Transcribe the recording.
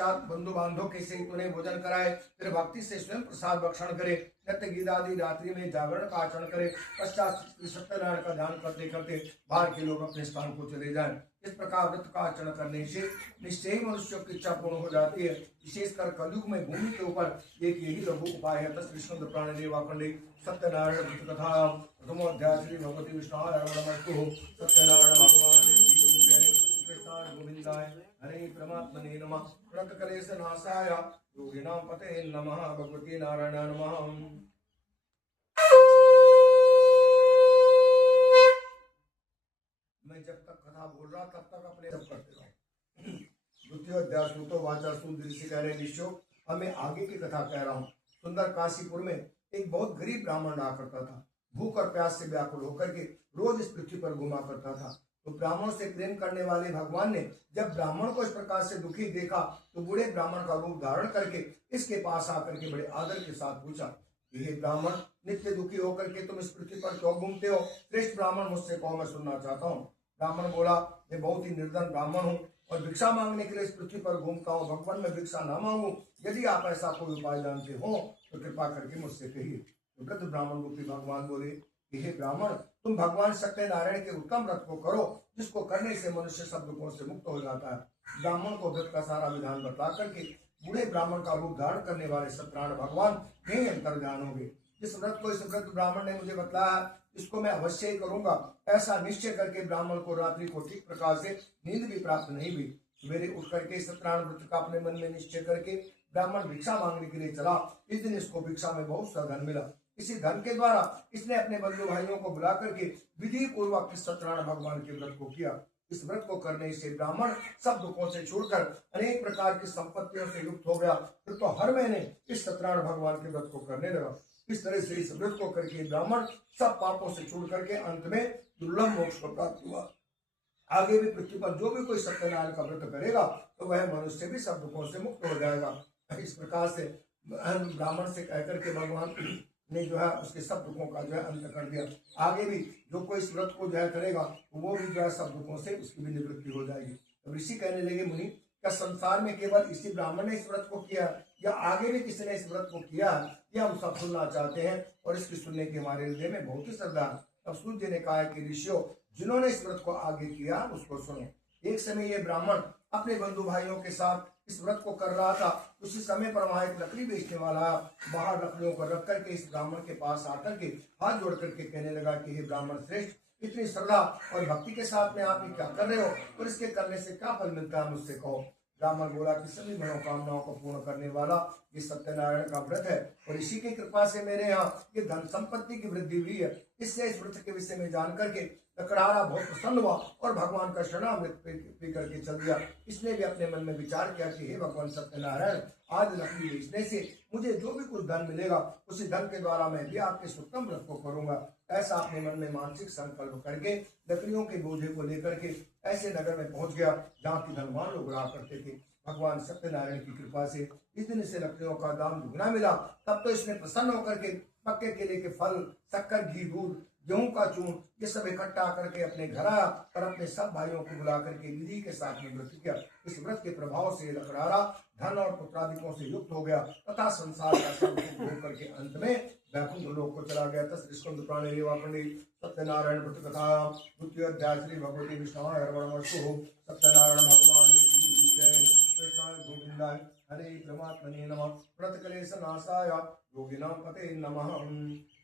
बंधु बांधव के सहित उन्हें भोजन कराए, फिर भक्ति से स्वयं प्रसाद भक्षण करे, नित्य गीत आदि रात्रि में जागरण का आचरण करे, पश्चात सत्यनारायण का ध्यान करते करते बाहर के लोग अपने स्थान को चले जाएं। इस प्रकार व्रत का आचरण करने से निश्चय ही मनुष्य की इच्छा पूर्ण हो जाती है। विशेषकर कलयुग में भूमि के ऊपर एक यही लघु उपाय है। तस् विष्णु प्राण देवाखंडे सत्यनारायण व्रत कथा प्रथमोध्याय श्री भगवती विष्णु सत्यनारायण भगवान की जय। कृष्णाय गोविंदाय हरे परमात्मने नमः। प्रणत कलेश नाशाय योगिनां पते नमः। भगवती नारायण नमः। मैं जब तक कथा बोल रहा तब तक अपने सब करते रहो। द्वितीय अध्याय श्रुतो वाचा सुदृश्य कह रहे निश्चो। अब मैं आगे की कथा कह रहा हूँ। सुंदर काशीपुर में एक बहुत गरीब ब्राह्मण रहा करता था। भूख और प्यास से व्याकुल होकर के रोज इस पृथ्वी पर घुमा करता था। तो ब्राह्मण से प्रेम करने वाले भगवान ने जब ब्राह्मण को इस प्रकार से दुखी देखा तो बूढ़े ब्राह्मण का रूप धारण करके इसके पास आकर के बड़े आदर के साथ पूछा, ये ब्राह्मण नित्य दुखी होकर के तुम इस पृथ्वी पर क्यों घूमते हो? श्रेष्ठ ब्राह्मण मुझसे कहो, मैं सुनना चाहता हूँ। ब्राह्मण बोला, मैं बहुत ही निर्धन ब्राह्मण हूँ और भिक्षा मांगने के लिए इस पृथ्वी पर घूमता हूँ। भगवान मैं भिक्षा न मांगू, यदि आप ऐसा कोई उपाय जानते हो तो कृपा करके मुझसे कहिए। तो वृद्ध ब्राह्मण रूपी भगवान बोले, हे ब्राह्मण, तुम भगवान सत्यनारायण के उत्तम व्रत को करो, जिसको करने से मनुष्य सब दुखों से मुक्त हो जाता है। ब्राह्मण को व्रत का सारा विधान बता करके बूढ़े ब्राह्मण का रूप धारण करने वाले सत्यनारायण भगवान यही अंतर ध्यान होंगे। इस व्रत को इस व्रत ब्राह्मण ने मुझे बताया, इसको मैं अवश्य ही करूंगा। ऐसा निश्चय करके ब्राह्मण को रात्रि को ठीक प्रकार से नींद भी प्राप्त नहीं हुई। सवेरे उठ करके सत्यनारायण व्रत का अपने मन में निश्चय करके ब्राह्मण भिक्षा मांगने के लिए चला। इस दिन इसको भिक्षा में बहुत सा धन मिला। इसी धन के द्वारा इसने अपने बंधु भाइयों को बुला करके विधि पूर्वक सत्यनारायण भगवान के व्रत को किया। इस व्रत को करने से ब्राह्मण सब दुखों से छोड़कर अनेक प्रकार की संपत्तियों से युक्त हो गया। फिर तो हर महीने इस सत्यनारायण भगवान के व्रत को करने लगा। इस तरह से इस व्रत को करके ब्राह्मण सब पापों से छोड़ करके अंत में दुर्लभ मोक्ष को प्राप्त हुआ। आगे भी पृथ्वी पर जो भी कोई सत्यनारायण का व्रत करेगा तो वह मनुष्य भी सब दुखों से मुक्त हो जाएगा। इस प्रकार से ब्राह्मण से कहकर के भगवान ने जो है उसके सब दुखों का जो है अंत कर दिया। आगे भी जो कोई इस व्रत को जो है करेगा वो भी जो है सब दुखों से उसकी भी निवृत्ति हो जाएगी। तो ऋषि कहने लगे, मुनि, क्या संसार में केवल इसी ब्राह्मण ने इस व्रत को किया या आगे भी किसी ने इस व्रत को किया? यह हम सब सुनना चाहते हैं और इसकी सुनने की हमारे हृदय में बहुत ही श्रद्धा है। तब सूर्य जी ने कहा कि ऋषियों, जिन्होंने इस व्रत को आगे किया उसको सुनो। एक समय ये ब्राह्मण अपने बंधु भाइयों के साथ इस व्रत को कर रहा था। उसी समय पर वहां एक लकड़ी बेचने वाला बाहर लकड़ियों को रख करके इस ब्राह्मण के पास आकर के हाथ जोड़ करके कहने लगा कि हे ब्राह्मण श्रेष्ठ, इतनी श्रद्धा और भक्ति के साथ में आप ये क्या कर रहे हो और इसके करने से क्या फल मिलता है, मुझसे कहो। ब्राह्मण बोला कि सभी मनोकामनाओं को पूर्ण करने वाला ये सत्यनारायण का व्रत है और इसी की कृपा से मेरे यहाँ ये धन संपत्ति की वृद्धि हुई है। इससे इस व्रत के विषय में जान करके लकड़हारा बहुत प्रसन्न हुआ और भगवान का शरणामृत पी करके चल दिया। इसने भी अपने मन में विचार किया कि हे भगवान सत्यनारायण, आज लकड़ी बेचने से मुझे जो भी कुछ धन मिलेगा उसी धन के द्वारा मैं भी आपके उत्तम व्रत को करूंगा। ऐसा अपने मन में मानसिक संकल्प करके लकड़ियों के बोझे को लेकर के ऐसे नगर में पहुंच गया जहाँ की धनवान लोग रहा करते थे। भगवान सत्यनारायण की कृपा से इस दिन से लकड़ियों का दाम दुगना मिला। तब तो इसने प्रसन्न होकर के पक्के केले के फल, शक्कर, घी, दूध, गेहूं का चूर्ण ये सब इकट्ठा करके अपने घर आया और अपने सब भाइयों को बुला करके विधि के साथ में व्रत किया। इस व्रत के प्रभाव से लकड़हारा धन और पुत्रादिकों से युक्त हो गया तथा संसार का सब दुख भोग करके अंत में वैकुंठ लोक को चला गया। तस्कंद प्राणी रेवाखंडी सत्यनारायण व्रत कथा द्वितीय अध्याय श्री भगवती विष्णु सत्यनारायण भगवान की जय। कृष्णाय गोविंदाय हरे परमात्मने नमः। व्रत कलेश नाशाय योगिनां पते नमः।